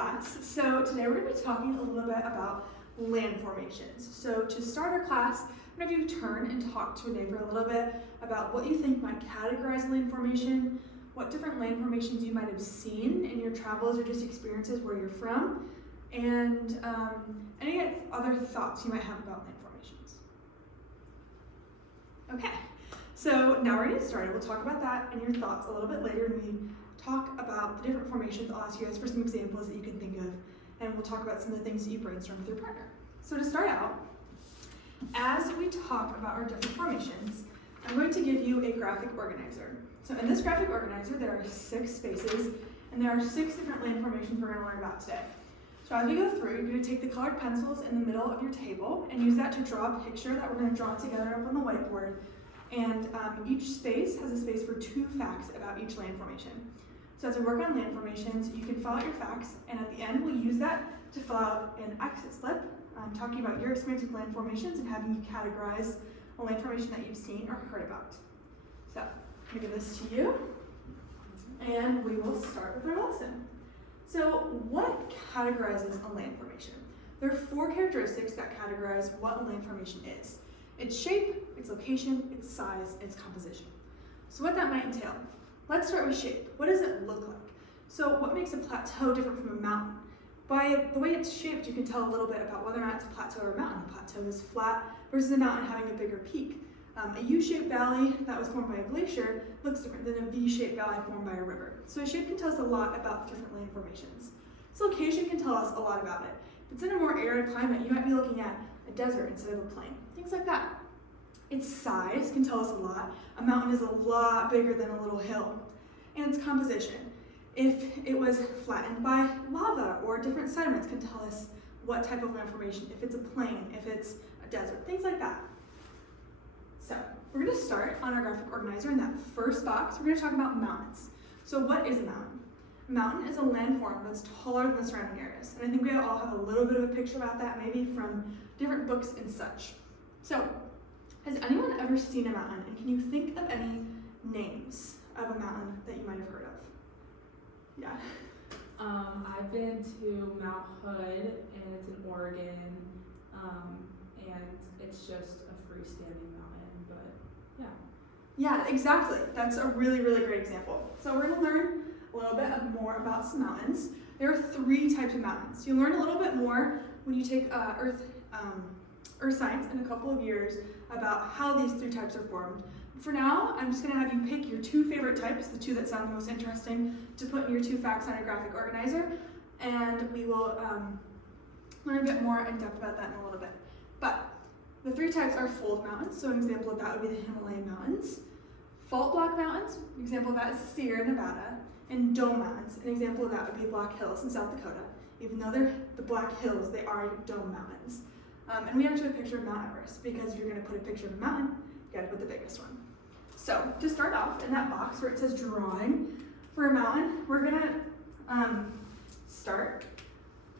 class. So today we're going to be talking a little bit about land formations. So to start our class, I'm going to have you turn and talk to a neighbor a little bit about what you think might categorize a land formation, what different land formations you might have seen in your travels or just experiences where you're from, and any other thoughts you might have about land formations. Okay, so now we're going to get started. We'll talk about that and your thoughts a little bit later when we talk about the different formations. I'll ask you guys for some examples that you can think of, and we'll talk about some of the things that you brainstorm with your partner. So to start out, as we talk about our different formations, I'm going to give you a graphic organizer. So in this graphic organizer, there are 6 spaces, and there are 6 different land formations we're going to learn about today. So as we go through, you're going to take the colored pencils in the middle of your table and use that to draw a picture that we're going to draw together up on the whiteboard. And each space has a space for 2 facts about each land formation. So as we work on land formations, you can fill out your facts, and at the end, we'll use that to fill out an exit slip, talking about your experience with land formations and having you categorize a land formation that you've seen or heard about. So I'm going to give this to you, and we will start with our lesson. So what categorizes a land formation? There are 4 characteristics that categorize what a land formation is: its shape, its location, its size, and its composition. So what that might entail. Let's start with shape. What does it look like? So what makes a plateau different from a mountain? By the way it's shaped, you can tell a little bit about whether or not it's a plateau or a mountain. A plateau is flat versus a mountain having a bigger peak. A U-shaped valley that was formed by a glacier looks different than a V-shaped valley formed by a river. So shape can tell us a lot about different land formations. Its location can tell us a lot about it. If it's in a more arid climate, you might be looking at a desert instead of a plain. Things like that. Its size can tell us a lot. A mountain is a lot bigger than a little hill. And its composition. If it was flattened by lava or different sediments, can tell us what type of land formation, if it's a plain, if it's a desert, things like that. So we're going to start on our graphic organizer. In that first box, we're going to talk about mountains. So what is a mountain? A mountain is a landform that's taller than the surrounding areas. And I think we all have a little bit of a picture about that, maybe from different books and such. So has anyone ever seen a mountain? And can you think of any names of a mountain that you might have heard of? Yeah. I've been to Mount Hood, and it's in Oregon, and it's just a freestanding mountain, but yeah. Yeah, exactly. That's a really, really great example. So we're going to learn a little bit more about some mountains. There are 3 types of mountains. You'll learn a little bit more when you take Earth Science in a couple of years about how these 3 types are formed. For now, I'm just going to have you pick your 2 favorite types, the 2 that sound the most interesting, to put in your 2 facts on your graphic organizer, and we will learn a bit more in depth about that in a little bit. But the 3 types are fold mountains, so an example of that would be the Himalayan mountains. Fault block mountains, an example of that is Sierra Nevada. And dome mountains, an example of that would be Black Hills in South Dakota. Even though they're the Black Hills, they are dome mountains. And we actually have a picture of Mount Everest, because if you're going to put a picture of a mountain, you got to put the biggest one. So to start off, in that box where it says drawing for a mountain, we're going to start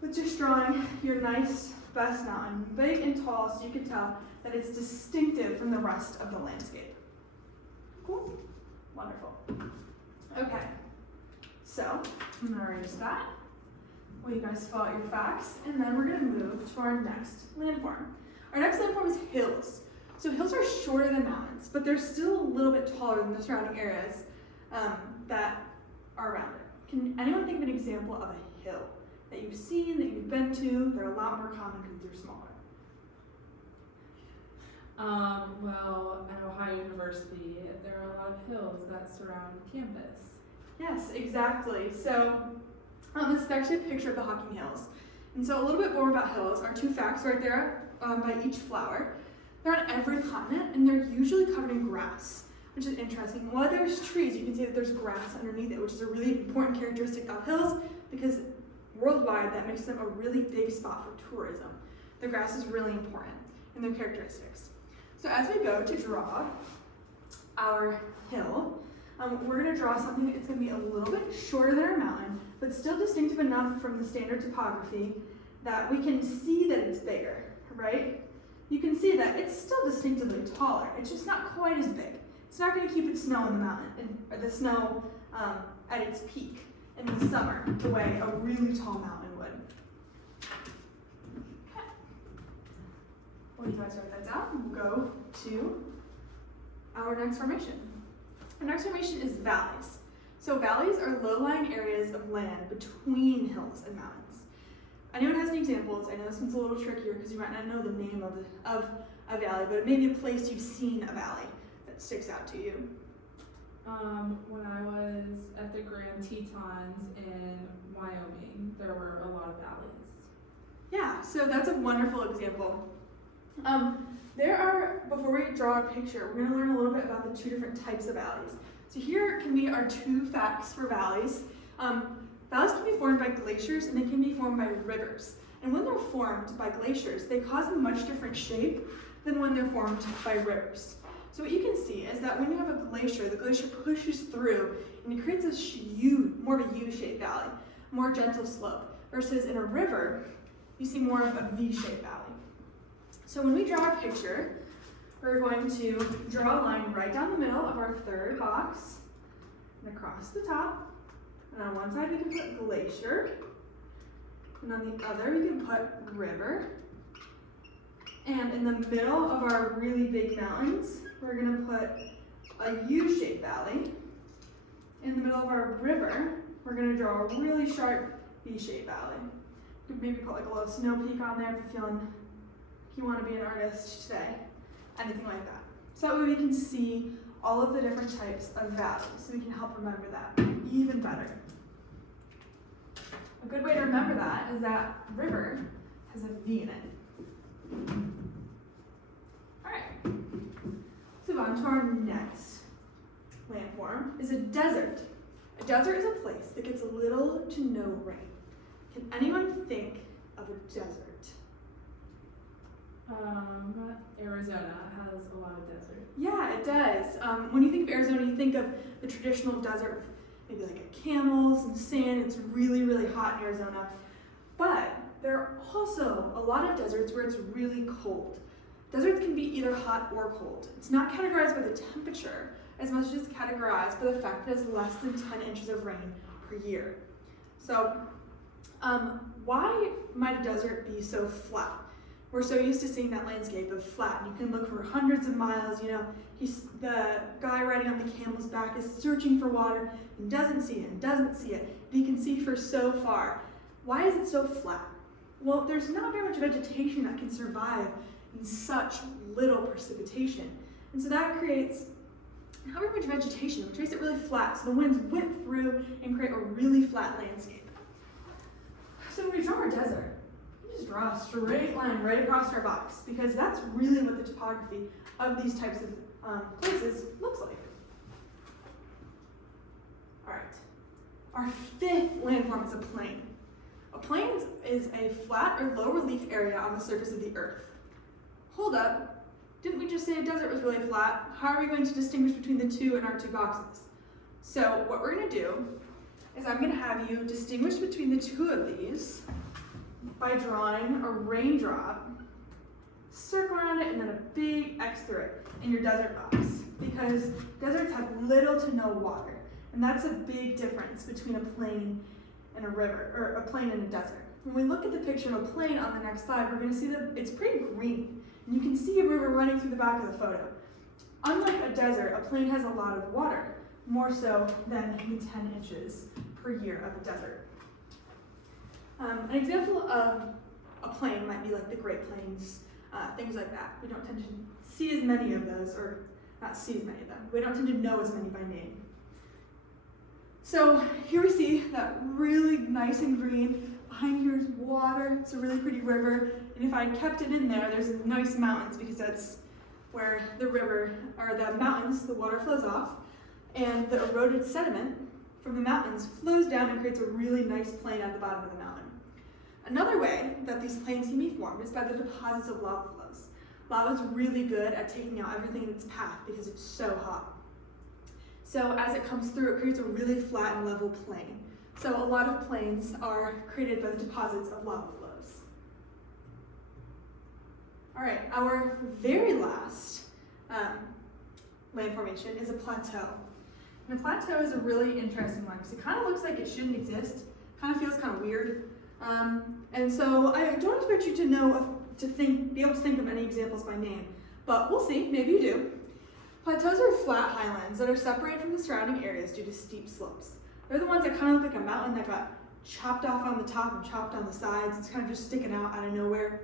with just drawing your nice, best mountain, big and tall, so you can tell that it's distinctive from the rest of the landscape. Cool? Wonderful. Okay, so I'm going to erase that. Well, you guys fill out your facts, and then we're going to move to our next landform. Our next landform is hills. So hills are shorter than mountains, but they're still a little bit taller than the surrounding areas that are around it. Can anyone think of an example of a hill that you've seen, that you've been to? They're a lot more common because they're smaller. Well, at Ohio University, there are a lot of hills that surround campus. Yes, exactly. So this is actually a picture of the Hocking Hills. And so a little bit more about hills. Our 2 facts right there by each flower. They're on every continent, and they're usually covered in grass, which is interesting. While there's trees, you can see that there's grass underneath it, which is a really important characteristic of hills, because worldwide that makes them a really big spot for tourism. The grass is really important in their characteristics. So as we go to draw our hill, we're going to draw something that's going to be a little bit shorter than our mountain, but still distinctive enough from the standard topography that we can see that it's bigger, right? You can see that it's still distinctively taller. It's just not quite as big. It's not going to keep its snow in the mountain, or the snow at its peak in the summer, the way a really tall mountain Well, you guys write that down. We'll go to our next formation. Our next formation is valleys. So valleys are low-lying areas of land between hills and mountains. Anyone has any examples? I know this one's a little trickier because you might not know the name of a valley, but it may be a place you've seen a valley that sticks out to you. When I was at the Grand Tetons in Wyoming, there were a lot of valleys. Yeah, so that's a wonderful example. Before we draw a picture, we're going to learn a little bit about the two different types of valleys. So here can be our two facts for valleys. Valleys can be formed by glaciers and they can be formed by rivers. And when they're formed by glaciers, they cause a much different shape than when they're formed by rivers. So what you can see is that when you have a glacier, the glacier pushes through and it creates more of a U-shaped valley, more gentle slope. Versus in a river, you see more of a V-shaped valley. So when we draw a picture, we're going to draw a line right down the middle of our third box and across the top. And on one side we can put glacier, and on the other we can put river. And in the middle of our really big mountains, we're going to put a U-shaped valley. In the middle of our river, we're going to draw a really sharp V-shaped valley. You could maybe put like a little snow peak on there if you want to be an artist today, anything like that. So that way we can see all of the different types of valleys, so we can help remember that even better. A good way to remember that is that river has a V in it. All right, let's move on to our next landform is a desert. A desert is a place that gets little to no rain. Can anyone think of a desert? Arizona has a lot of desert. Yeah, it does. When you think of Arizona, you think of the traditional desert with maybe like camels and sand. It's really, really hot in Arizona. But there are also a lot of deserts where it's really cold. Deserts can be either hot or cold. It's not categorized by the temperature as much as it's categorized by the fact that it's less than 10 inches of rain per year. So why might a desert be so flat? We're so used to seeing that landscape of flat, and you can look for hundreds of miles. You know, the guy riding on the camel's back is searching for water and doesn't see it and doesn't see it. But he can see for so far. Why is it so flat? Well, there's not very much vegetation that can survive in such little precipitation. And so that creates not very much vegetation, which makes it really flat. So the winds whip through and create a really flat landscape. So when we draw our desert, just draw a straight line right across our box, because that's really what the topography of these types of places looks like. All right, our fifth landform is a plain. A plain is a flat or low relief area on the surface of the earth. Hold up, didn't we just say a desert was really flat? How are we going to distinguish between the two in our two boxes? So what we're going to do is I'm going to have you distinguish between the two of these by drawing a raindrop, circle around it, and then a big X through it in your desert box, because deserts have little to no water, and that's a big difference between a plain and a river, or a plain and a desert. When we look at the picture of a plain on the next slide, we're going to see that it's pretty green, and you can see a river running through the back of the photo. Unlike a desert, a plain has a lot of water, more so than the 10 inches per year of a desert. An example of a plain might be like the Great Plains, things like that. We don't tend to see as many of those, or not see as many of them. We don't tend to know as many by name. So here we see that really nice and green. Behind here is water. It's a really pretty river. And if I kept it in there, there's nice mountains, because that's where the river, or the mountains, the water flows off. And the eroded sediment from the mountains flows down and creates a really nice plain at the bottom of the mountain. Another way that these plains can be formed is by the deposits of lava flows. Lava is really good at taking out everything in its path because it's so hot. So as it comes through, it creates a really flat and level plain. So a lot of plains are created by the deposits of lava flows. All right, our very last land formation is a plateau. And a plateau is a really interesting one because it kind of looks like it shouldn't exist. Kind of feels kind of weird. And so I don't expect you to know be able to think of any examples by name, but we'll see, maybe you do. Plateaus are flat highlands that are separated from the surrounding areas due to steep slopes. They're the ones that kind of look like a mountain that got chopped off on the top and chopped on the sides. It's kind of just sticking out of nowhere.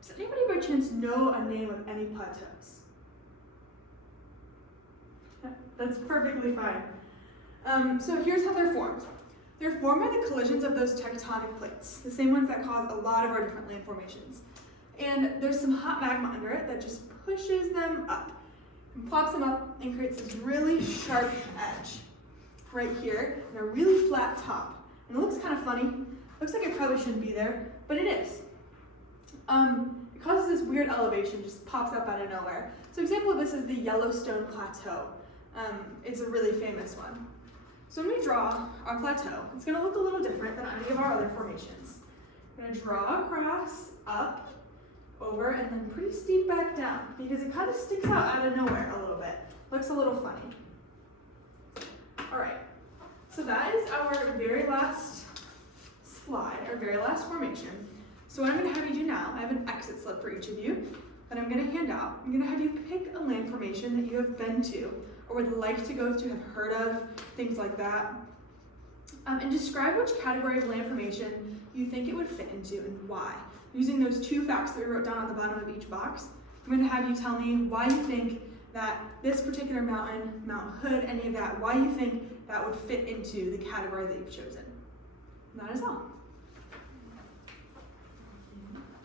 Does anybody by chance know a name of any plateaus? Yeah, that's perfectly fine. So here's how they're formed. They're formed by the collisions of those tectonic plates, the same ones that cause a lot of our different land formations. And there's some hot magma under it that just pushes them up and plops them up and creates this really sharp edge right here and a really flat top. And it looks kind of funny. Looks like it probably shouldn't be there, but it is. It causes this weird elevation, just pops up out of nowhere. So example of this is the Yellowstone Plateau. It's a really famous one. So when we draw our plateau, it's gonna look a little different than any of our other formations. We're gonna draw across, up, over, and then pretty steep back down because it kind of sticks out of nowhere a little bit. Looks a little funny. All right, so that is our very last slide, our very last formation. So what I'm gonna have you do now, I have an exit slip for each of you that I'm gonna hand out. I'm gonna have you pick a land formation that you have been to or would like to go to, have heard of, things like that. And describe which category of land formation you think it would fit into and why. Using those 2 facts that we wrote down on the bottom of each box, I'm gonna have you tell me why you think that this particular mountain, Mount Hood, any of that, why you think that would fit into the category that you've chosen. And that is all.